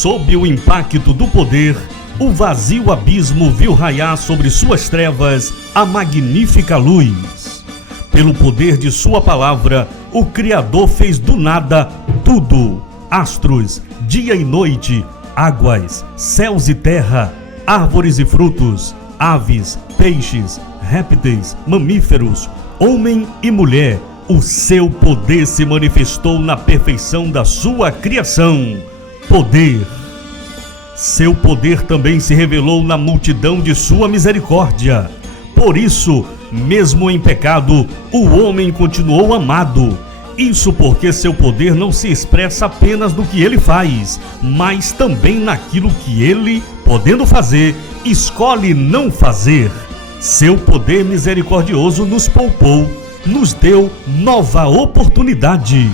Sob o impacto do poder, o vazio abismo viu raiar sobre suas trevas a magnífica luz. Pelo poder de sua palavra, o Criador fez do nada tudo: astros, dia e noite, águas, céus e terra, árvores e frutos, aves, peixes, répteis, mamíferos, homem e mulher. O seu poder se manifestou na perfeição da sua criação. Poder. Seu poder também se revelou na multidão de sua misericórdia. Por isso, mesmo em pecado, o homem continuou amado. Isso porque seu poder não se expressa apenas no que ele faz, mas também naquilo que ele, podendo fazer, escolhe não fazer. Seu poder misericordioso nos poupou, nos deu nova oportunidade.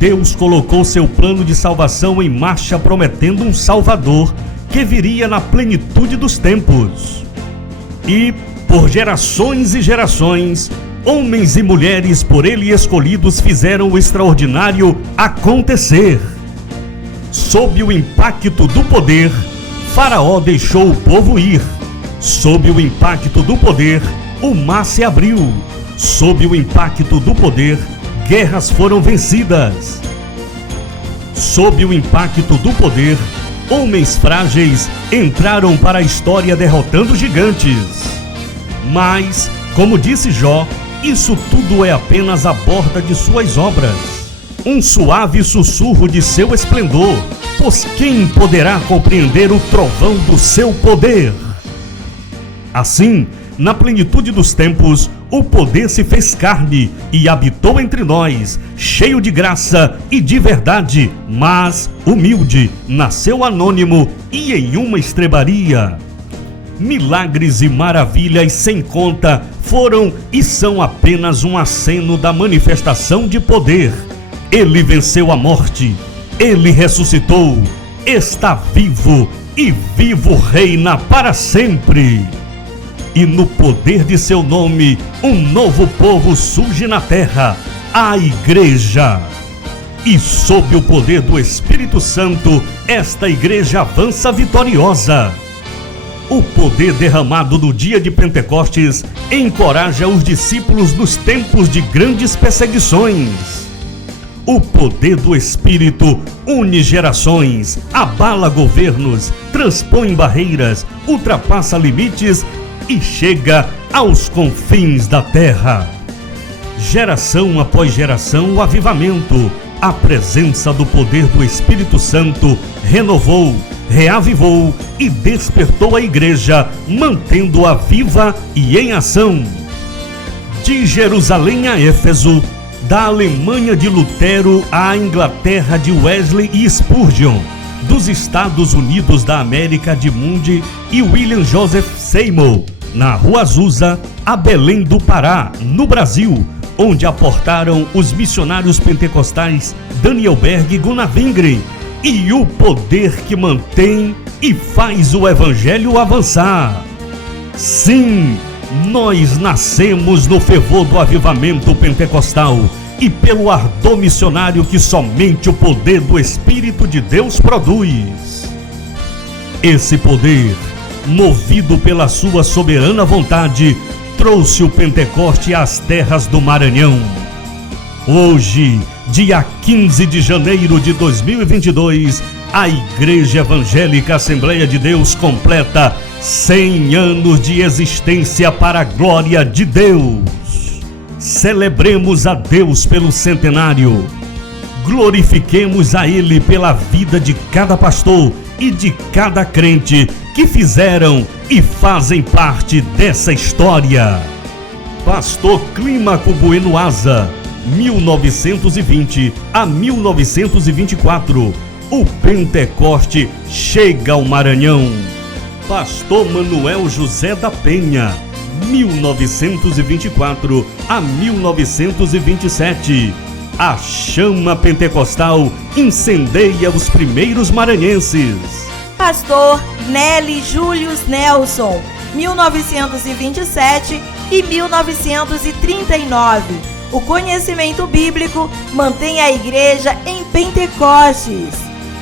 Deus colocou seu plano de salvação em marcha, prometendo um Salvador que viria na plenitude dos tempos. E, por gerações e gerações, homens e mulheres por ele escolhidos fizeram o extraordinário acontecer. Sob o impacto do poder, Faraó deixou o povo ir. Sob o impacto do poder, o mar se abriu. Sob o impacto do poder, guerras foram vencidas. Sob o impacto do poder, homens frágeis entraram para a história derrotando gigantes. Mas, como disse Jó, isso tudo é apenas a borda de suas obras, um suave sussurro de seu esplendor, pois quem poderá compreender o trovão do seu poder? Assim, na plenitude dos tempos, o poder se fez carne e habitou entre nós, cheio de graça e de verdade, mas humilde, nasceu anônimo e em uma estrebaria. Milagres e maravilhas sem conta foram e são apenas um aceno da manifestação de poder. Ele venceu a morte, ele ressuscitou, está vivo e vivo reina para sempre. E no poder de seu nome, um novo povo surge na terra, a Igreja. E sob o poder do Espírito Santo, esta Igreja avança vitoriosa. O poder derramado no dia de Pentecostes encoraja os discípulos nos tempos de grandes perseguições. O poder do Espírito une gerações, abala governos, transpõe barreiras, ultrapassa limites e chega aos confins da terra. Geração após geração, o avivamento, a presença do poder do Espírito Santo renovou, reavivou e despertou a Igreja, mantendo-a viva e em ação. De Jerusalém a Éfeso, da Alemanha de Lutero à Inglaterra de Wesley e Spurgeon, dos Estados Unidos da América de Moody e William Joseph Seymour, na Rua Azusa, a Belém do Pará, no Brasil, onde aportaram os missionários pentecostais Daniel Berg e Gunnar Wingren, e o poder que mantém e faz o Evangelho avançar. Sim, nós nascemos no fervor do avivamento pentecostal e pelo ardor missionário que somente o poder do Espírito de Deus produz. Esse poder, movido pela sua soberana vontade, trouxe o Pentecoste às terras do Maranhão. Hoje, dia 15 de janeiro de 2022, a Igreja Evangélica Assembleia de Deus completa 100 anos de existência para a glória de Deus. Celebremos a Deus pelo centenário. Glorifiquemos a Ele pela vida de cada pastor e de cada crente que fizeram e fazem parte dessa história. Pastor Clímaco Bueno Asa, 1920 a 1924. O Pentecoste chega ao Maranhão. Pastor Manuel José da Penha, 1924 a 1927. A chama pentecostal incendeia os primeiros maranhenses. Pastor Nelly Július Nelson, 1927 e 1939. O conhecimento bíblico mantém a igreja em Pentecostes.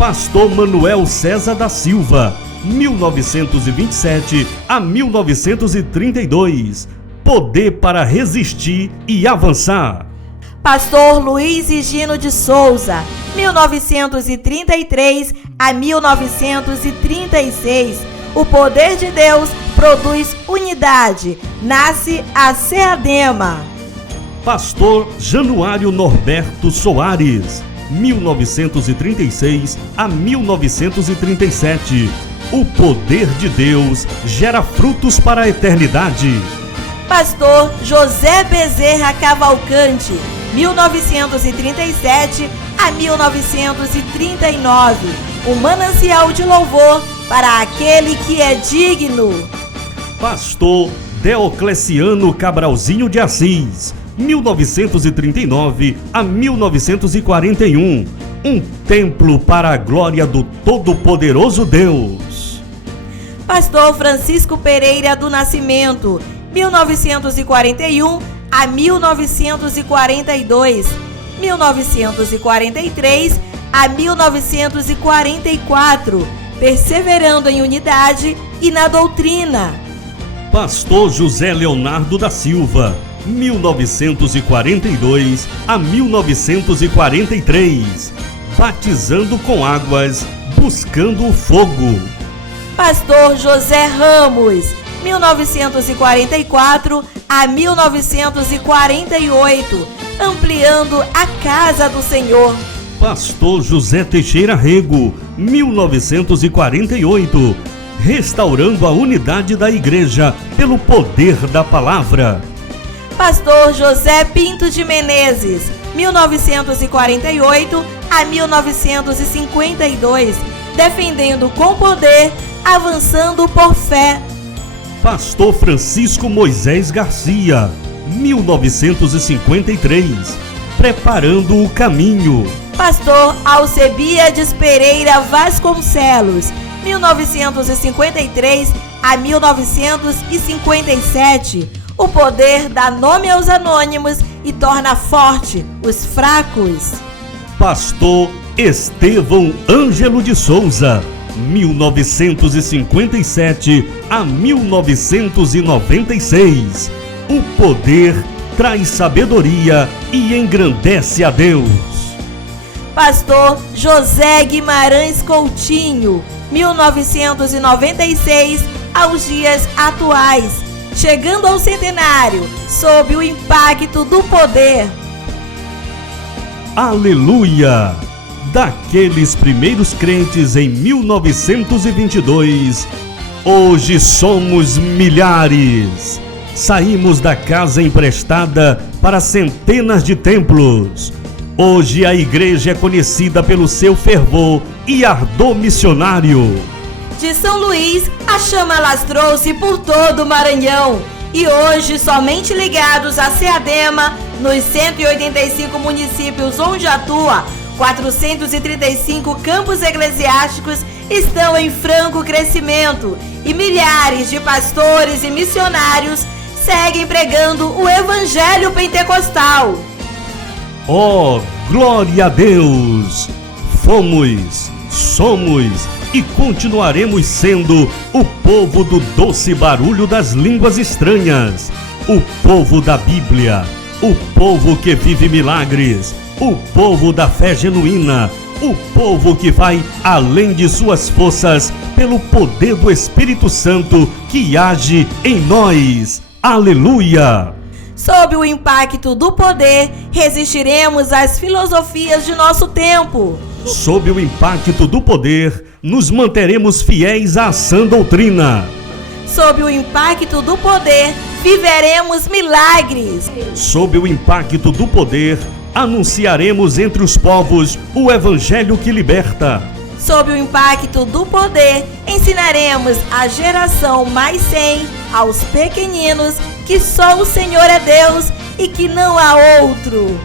Pastor Manuel César da Silva, 1927 a 1932. Poder para resistir e avançar. Pastor Luiz Higino de Souza, 1933 a 1936. O poder de Deus produz unidade. Nasce a SEADEMA. Pastor Januário Norberto Soares, 1936 a 1937. O poder de Deus gera frutos para a eternidade. Pastor José Bezerra Cavalcante, 1937 a 1939. Um manancial de louvor para aquele que é digno. Pastor Deocleciano Cabralzinho de Assis, 1939 a 1941. Um templo para a glória do Todo-Poderoso Deus. Pastor Francisco Pereira do Nascimento, 1941 a 1942. 1943 a 1944. Perseverando em unidade e na doutrina. Pastor José Leonardo da Silva, 1942 a 1943. Batizando com águas, buscando o fogo. Pastor José Ramos, 1944 a 1948. Ampliando a casa do Senhor. Pastor José Teixeira Rego, 1948. Restaurando a unidade da igreja pelo poder da palavra. Pastor José Pinto de Menezes, 1948 a 1952. Defendendo com poder, avançando por fé. Pastor Francisco Moisés Garcia, 1953. Preparando o caminho. Pastor Alcebiades Pereira Vasconcelos, 1953 a 1957. O poder dá nome aos anônimos e torna forte os fracos. Pastor Estevão Ângelo de Souza, 1957 a 1996. O poder traz sabedoria e engrandece a Deus. Pastor José Guimarães Coutinho, 1996 aos dias atuais, chegando ao centenário, sob o impacto do poder. Aleluia! Daqueles primeiros crentes em 1922, hoje somos milhares. Saímos da casa emprestada para centenas de templos. Hoje a igreja é conhecida pelo seu fervor e ardor missionário. De São Luís, a chama alastrou-se por todo o Maranhão. E hoje, somente ligados à SEADEMA, nos 185 municípios onde atua, 435 campos eclesiásticos estão em franco crescimento. E milhares de pastores e missionários seguem pregando o Evangelho Pentecostal. Oh, glória a Deus! Fomos, somos e continuaremos sendo o povo do doce barulho das línguas estranhas, o povo da Bíblia, o povo que vive milagres, o povo da fé genuína, o povo que vai além de suas forças pelo poder do Espírito Santo que age em nós. Aleluia! Sob o impacto do poder, resistiremos às filosofias de nosso tempo. Sob o impacto do poder, nos manteremos fiéis à sã doutrina. Sob o impacto do poder, viveremos milagres. Sob o impacto do poder, anunciaremos entre os povos o Evangelho que liberta. Sob o impacto do poder, ensinaremos a geração mais 100 aos pequeninos que só o Senhor é Deus e que não há outro.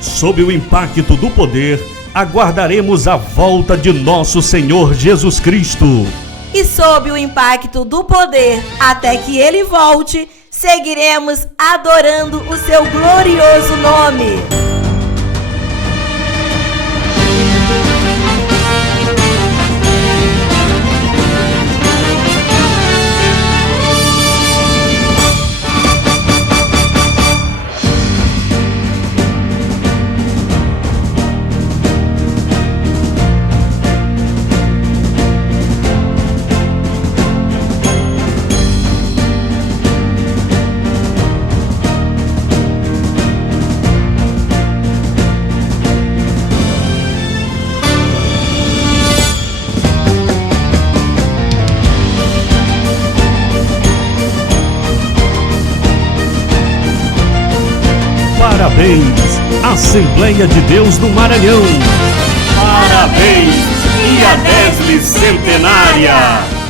Sob o impacto do poder, aguardaremos a volta de nosso Senhor Jesus Cristo. E sob o impacto do poder, até que Ele volte, seguiremos adorando o seu glorioso nome. Parabéns, Assembleia de Deus do Maranhão. Parabéns e a 10ª centenária.